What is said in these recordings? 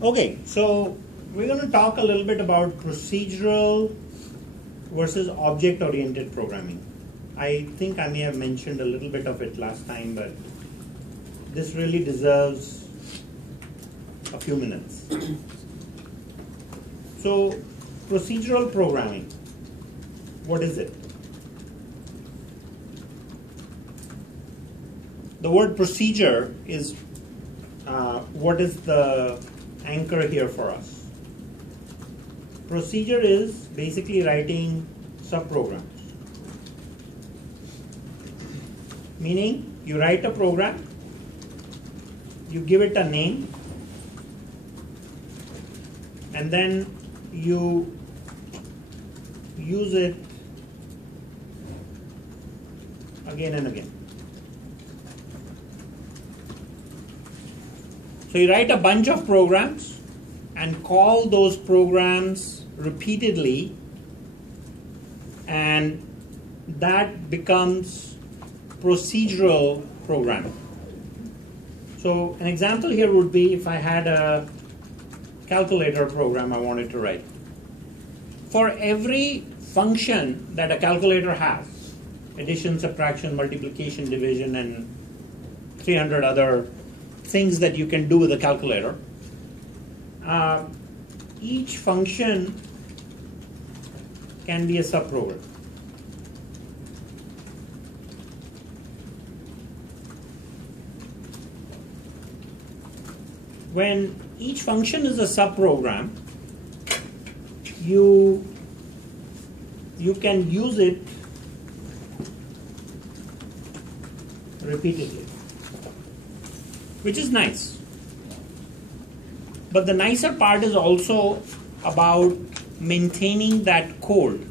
Okay, so we're going to talk a little bit about procedural versus object-oriented programming. I think I may have mentioned a little bit of it last time, but this really deserves a few minutes. So, procedural programming, what is it? The word procedure is what is the anchor here for us. Procedure is basically writing subprograms. Meaning, you write a program, you give it a name, and then you use it again and again. So you write a bunch of programs and call those programs repeatedly, and that becomes procedural programming. So an example here would be if I had a calculator program I wanted to write. For every function that a calculator has, addition, subtraction, multiplication, division, and 300 other things that you can do with a calculator, each function can be a subprogram. When each function is a subprogram, you can use it repeatedly, which is nice. But the nicer part is also about maintaining that code.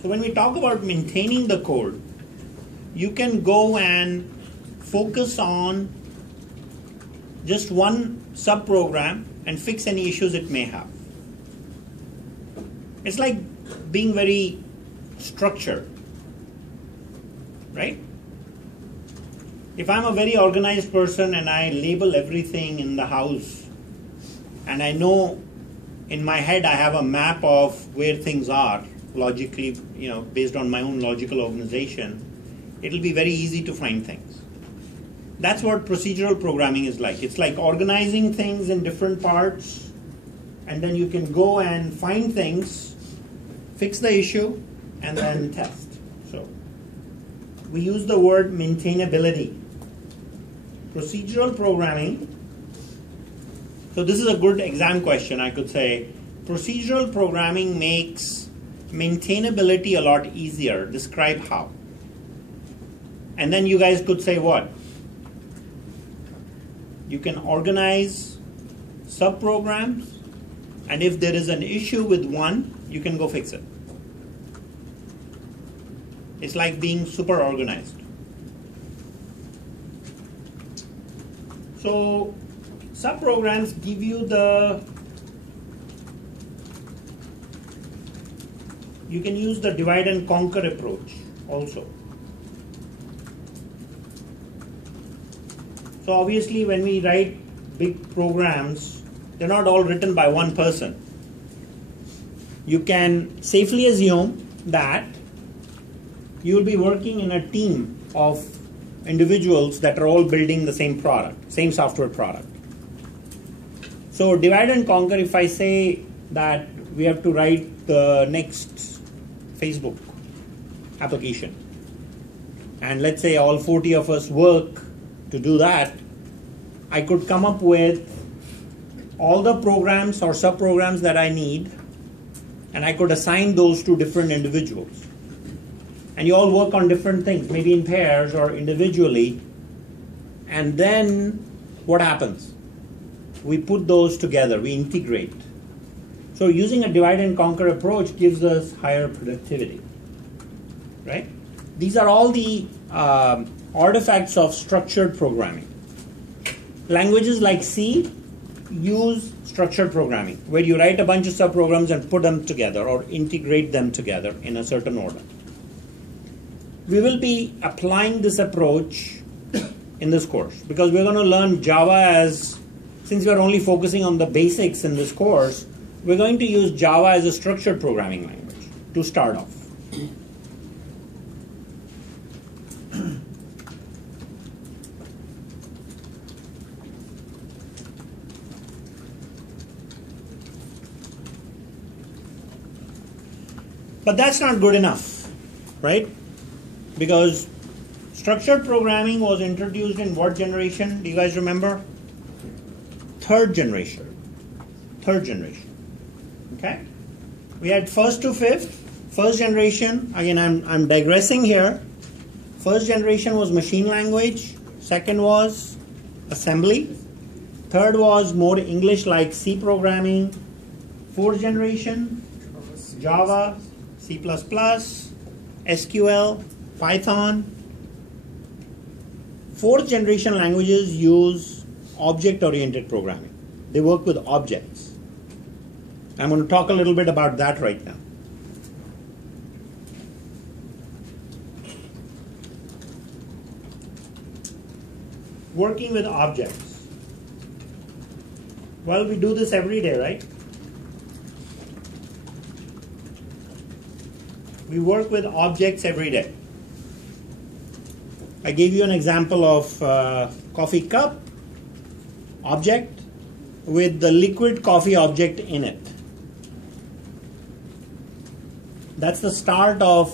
So when we talk about maintaining the code, you can go and focus on just one subprogram and fix any issues it may have. It's like being very structured, right? If I'm a very organized person and I label everything in the house, and I know in my head I have a map of where things are logically, based on my own logical organization, it'll be very easy to find things. That's what procedural programming is like. It's like organizing things in different parts, and then you can go and find things, fix the issue, and then test. So we use the word maintainability. Procedural programming. So this is a good exam question. I could say procedural programming makes maintainability a lot easier. Describe how. And then you guys could say what? You can organize subprograms, and if there is an issue with one, you can go fix it. It's like being super organized. So subprograms give you you can use the divide and conquer approach also. So obviously when we write big programs, they're not all written by one person. You can safely assume that you will be working in a team of individuals that are all building the same product, same software product. So divide and conquer, if I say that we have to write the next Facebook application, and let's say all 40 of us work to do that, I could come up with all the programs or subprograms that I need, and I could assign those to different individuals. And you all work on different things, maybe in pairs or individually, and then what happens? We put those together, we integrate. So using a divide and conquer approach gives us higher productivity, right? These are all the artifacts of structured programming. Languages like C use structured programming, where you write a bunch of subprograms and put them together or integrate them together in a certain order. we will be applying this approach in this course because we're going to learn Java as, since we're only focusing on the basics in this course, we're going to use Java as a structured programming language to start off. But that's not good enough, right? Because structured programming was introduced in what generation? Do you guys remember? Third generation. Third generation. Okay? We had first to fifth. First generation, again I'm digressing here. First generation was machine language. Second was assembly. Third was more English-like C programming. Fourth generation, Java, C++, SQL, Python. Fourth generation languages use object-oriented programming. They work with objects. I'm going to talk a little bit about that right now. Working with objects. Well, we do this every day, right? We work with objects every day. I gave you an example of coffee cup object with the liquid coffee object in it. That's the start of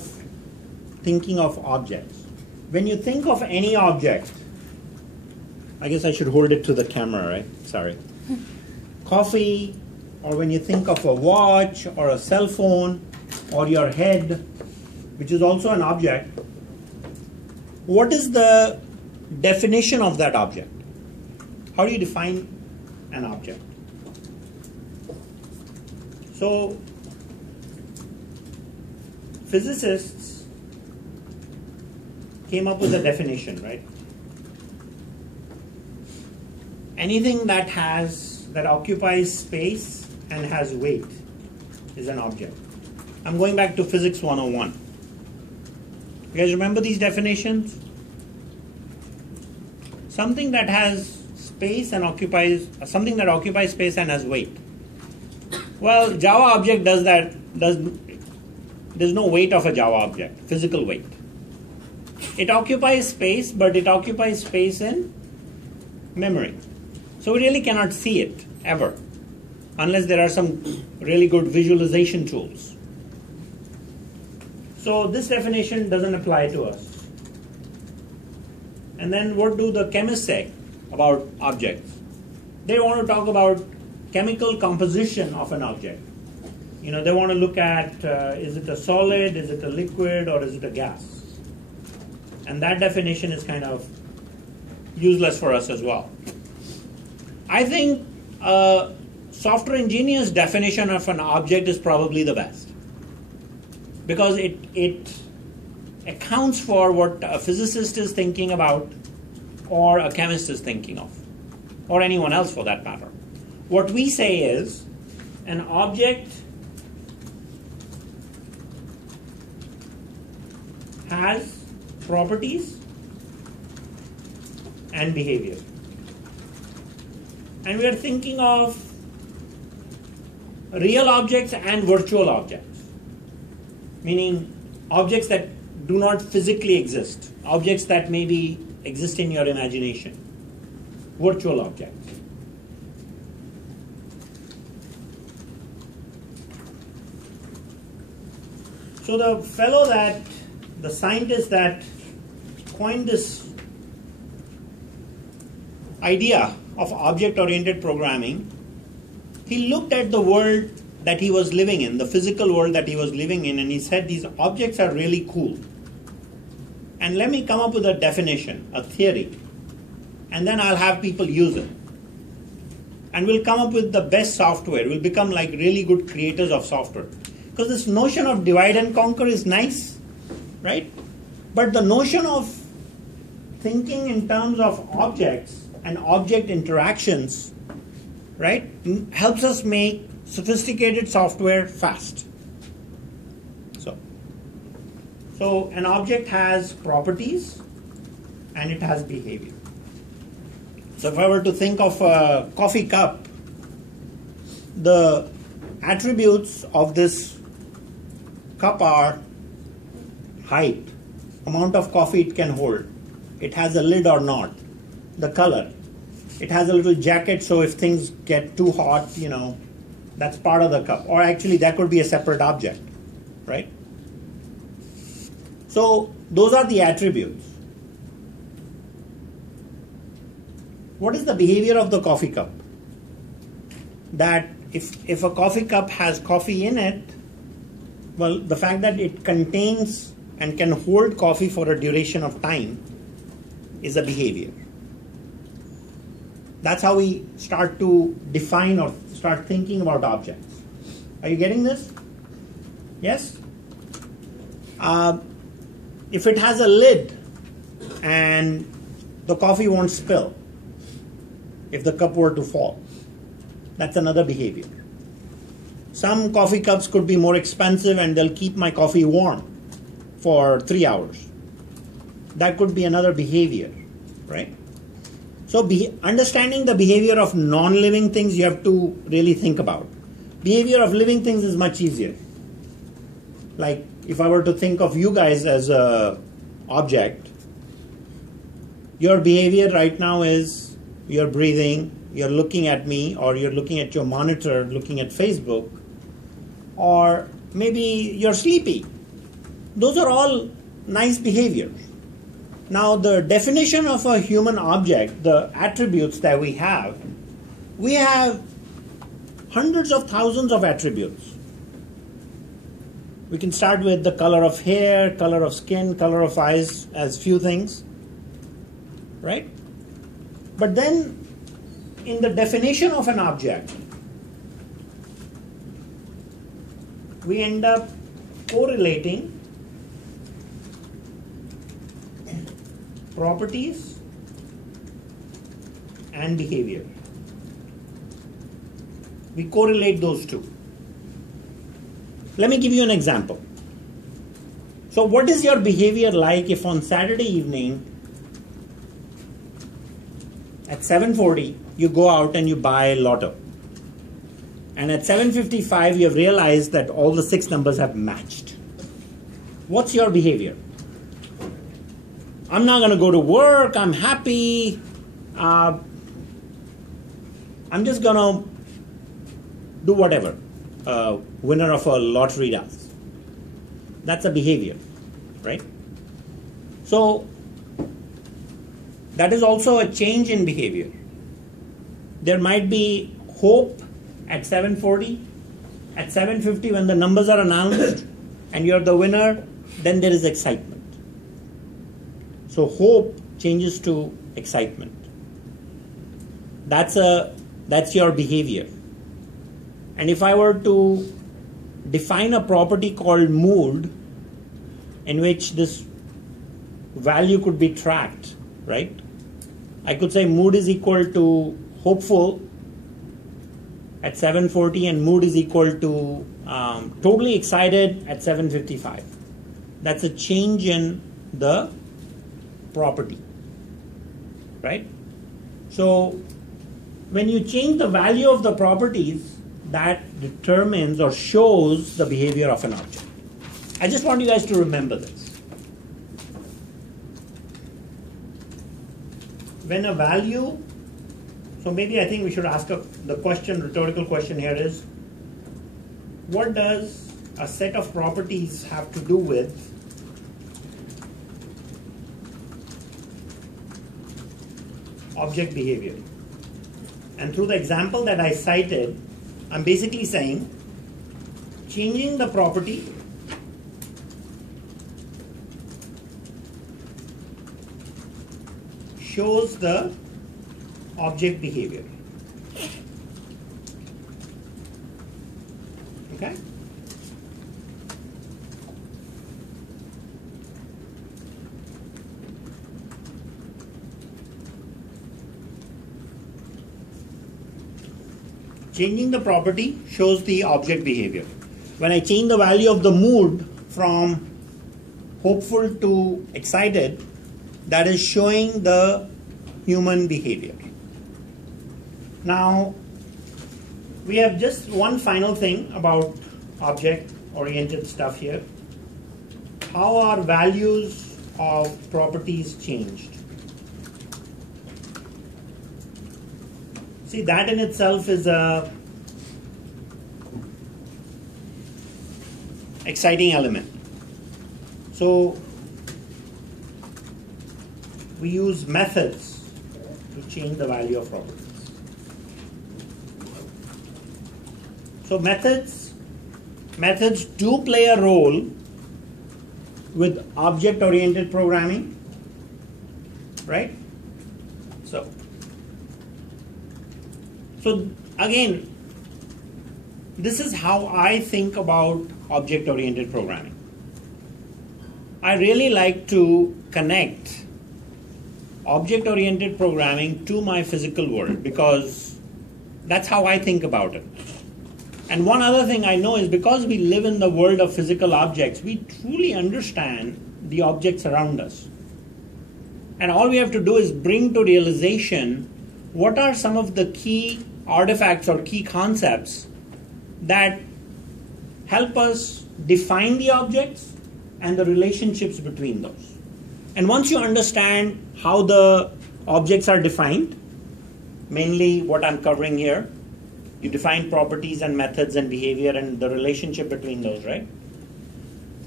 thinking of objects. When you think of any object, I guess I should hold it to the camera, right? Sorry. Coffee, or when you think of a watch or a cell phone or your head, which is also an object, what is the definition of that object? How do you define an object? So, physicists came up with a definition, right? Anything that occupies space and has weight is an object. I'm going back to Physics 101. You guys remember these definitions? Something that has space and something that occupies space and has weight. Well, Java object does that. There's no weight of a Java object, physical weight. It occupies space, but it occupies space in memory. So we really cannot see it ever, unless there are some really good visualization tools. So this definition doesn't apply to us. And then what do the chemists say about objects? They want to talk about chemical composition of an object. You know, they want to look at is it a solid, is it a liquid, or is it a gas? And that definition is kind of useless for us as well. I think a software engineer's definition of an object is probably the best, because it accounts for what a physicist is thinking about, or a chemist is thinking of, or anyone else for that matter. What we say is an object has properties and behavior. And we are thinking of real objects and virtual objects, meaning objects that do not physically exist, objects that maybe exist in your imagination, virtual objects. So the scientist that coined this idea of object-oriented programming, he looked at the world that he was living in, the physical world that he was living in, and he said these objects are really cool. And let me come up with a definition, a theory, and then I'll have people use it. And we'll come up with the best software. We'll become like really good creators of software. Because this notion of divide and conquer is nice, right? But the notion of thinking in terms of objects and object interactions, right, helps us make sophisticated software fast. So, So an object has properties and it has behavior. So if I were to think of a coffee cup, the attributes of this cup are height, amount of coffee it can hold, it has a lid or not, the color, it has a little jacket, so if things get too hot, you know, that's part of the cup. Or actually that could be a separate object, right? So those are the attributes. What is the behavior of the coffee cup? That if a coffee cup has coffee in it, well, the fact that it contains and can hold coffee for a duration of time is a behavior. That's how we start to define or start thinking about objects. Are you getting this? Yes? If it has a lid and the coffee won't spill, if the cup were to fall, that's another behavior. Some coffee cups could be more expensive and they'll keep my coffee warm for 3 hours. That could be another behavior, right? So understanding the behavior of non-living things you have to really think about. Behavior of living things is much easier. Like if I were to think of you guys as an object, your behavior right now is you're breathing, you're looking at me, or you're looking at your monitor, looking at Facebook, or maybe you're sleepy. Those are all nice behaviors. Now the definition of a human object, the attributes that we have hundreds of thousands of attributes. We can start with the color of hair, color of skin, color of eyes as few things, right? But then in the definition of an object, we end up correlating properties and behavior. We correlate those two. Let me give you an example. So what is your behavior like if on Saturday evening at 7:40 you go out and you buy lotto, and at 7:55 you have realized that all the 6 numbers have matched? What's your behavior? I'm not going to go to work, I'm happy, I'm just going to do whatever a winner of a lottery does. That's a behavior, right? So that is also a change in behavior. There might be hope at 7:40, at 7:50 when the numbers are announced and you're the winner, then there is excitement. So hope changes to excitement. That's your behavior. And if I were to define a property called mood, in which this value could be tracked, right? I could say mood is equal to hopeful at 7:40 and mood is equal to totally excited at 7:55. That's a change in the property, right? So when you change the value of the properties, that determines or shows the behavior of an object. I just want you guys to remember this. When a value, so maybe I think we should ask the question, rhetorical question here is, what does a set of properties have to do with object behavior? And through the example that I cited, I'm basically saying changing the property shows the object behavior. Okay? Changing the property shows the object behavior. When I change the value of the mood from hopeful to excited, that is showing the human behavior. Now, we have just one final thing about object-oriented stuff here. How are values of properties changed? See, that in itself is a exciting element. So we use methods to change the value of properties. So methods do play a role with object-oriented programming, right? So again, this is how I think about object-oriented programming. I really like to connect object-oriented programming to my physical world because that's how I think about it. And one other thing I know is because we live in the world of physical objects, we truly understand the objects around us. And all we have to do is bring to realization what are some of the key artifacts or key concepts that help us define the objects and the relationships between those. And once you understand how the objects are defined, mainly what I'm covering here, you define properties and methods and behavior and the relationship between those, right?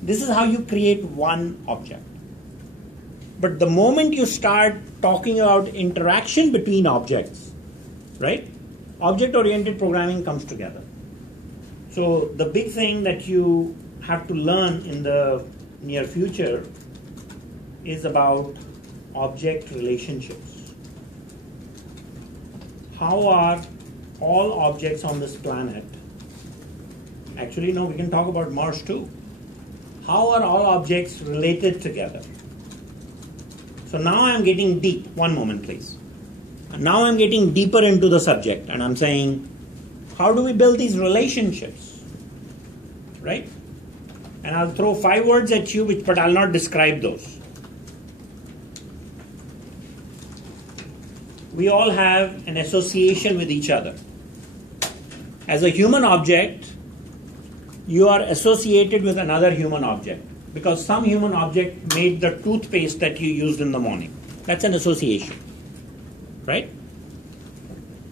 This is how you create one object. But the moment you start talking about interaction between objects, right? Object-oriented programming comes together. So the big thing that you have to learn in the near future is about object relationships. How are all objects on this planet, actually no, we can talk about Mars too. How are all objects related together? So now I'm getting deep. One moment please. Now I'm getting deeper into the subject and I'm saying, how do we build these relationships? Right? And I'll throw 5 words at you, but I'll not describe those. We all have an association with each other. As a human object, you are associated with another human object because some human object made the toothpaste that you used in the morning. That's an association, right?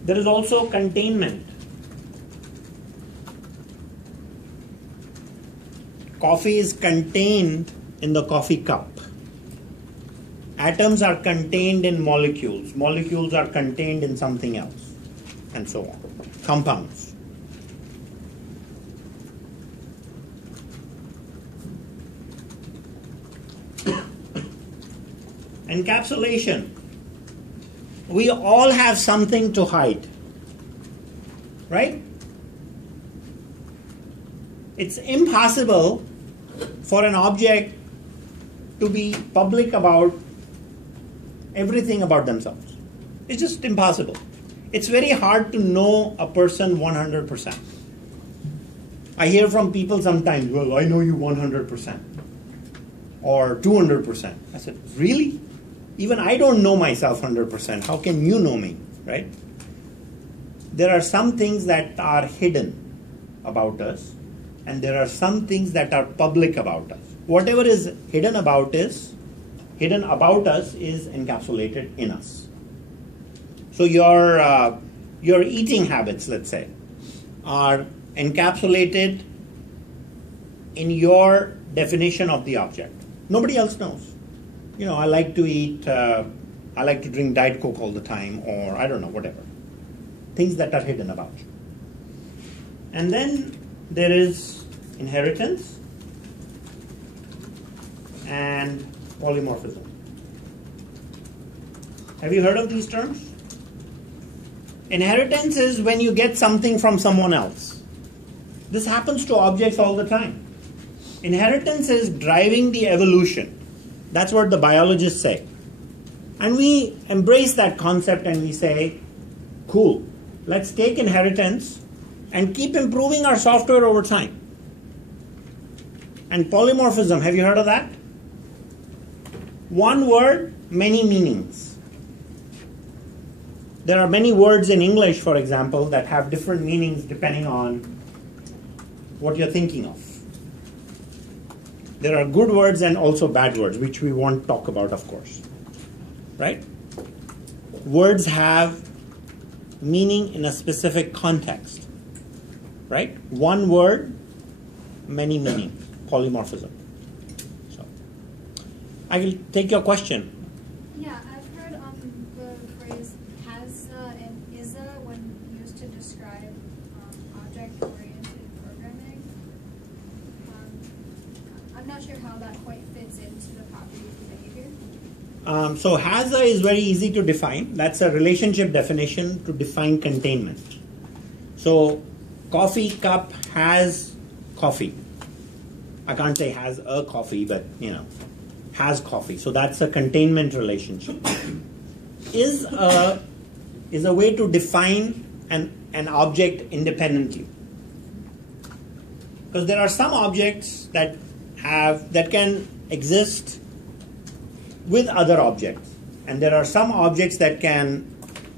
There is also containment. Coffee is contained in the coffee cup. Atoms are contained in molecules. Molecules are contained in something else, and so on. Compounds. Encapsulation. We all have something to hide, right? It's impossible for an object to be public about everything about themselves. It's just impossible. It's very hard to know a person 100%. I hear from people sometimes, well, I know you 100% or 200%. I said, really? Even I don't know myself 100%. How can you know me, right? There are some things that are hidden about us, and there are some things that are public about us. Whatever is hidden about us is encapsulated in us. So your eating habits, let's say, are encapsulated in your definition of the object. Nobody else knows. You know, I like to eat, I like to drink Diet Coke all the time, or I don't know, whatever. Things that are hidden about you. And then there is inheritance and polymorphism. Have you heard of these terms? Inheritance is when you get something from someone else. This happens to objects all the time. Inheritance is driving the evolution. That's what the biologists say. And we embrace that concept and we say, cool, let's take inheritance and keep improving our software over time. And polymorphism, have you heard of that? One word, many meanings. There are many words in English, for example, that have different meanings depending on what you're thinking of. There are good words and also bad words, which we won't talk about, of course. Right? Words have meaning in a specific context. Right? One word, many meanings. Polymorphism. So, I will take your question. Yeah, I've heard the phrase has and is when used to describe object-oriented programming. I'm not sure how that quite fits into the properties of behavior. So has is very easy to define. That's a relationship definition to define containment. So coffee cup has coffee. I can't say has a coffee, but has coffee. So that's a containment relationship. Is a way to define an object independently. Because there are some objects that can exist with other objects, and there are some objects that can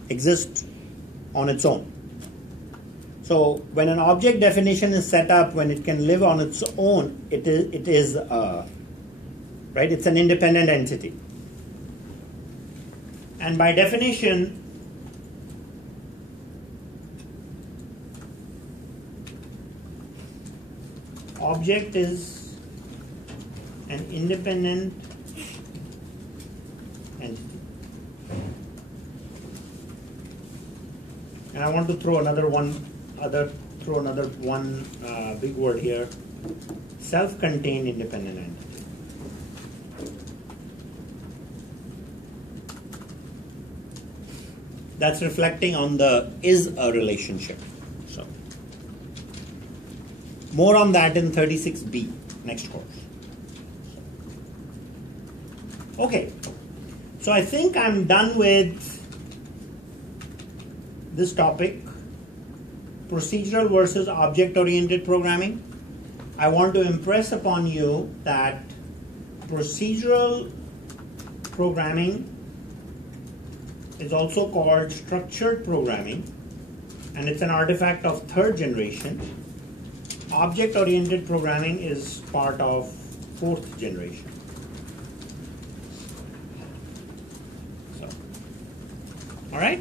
exist on its own. So when an object definition is set up, when it can live on its own, it is right. It's an independent entity, and by definition, object is an independent entity. And I want to throw another big word here: self-contained independent entity. That's reflecting on the is a relationship. So more on that in 36B, next course. Okay, so I think I'm done with this topic, procedural versus object-oriented programming. I want to impress upon you that procedural programming is also called structured programming, and it's an artifact of third generation. Object-oriented programming is part of fourth generation. So, all right.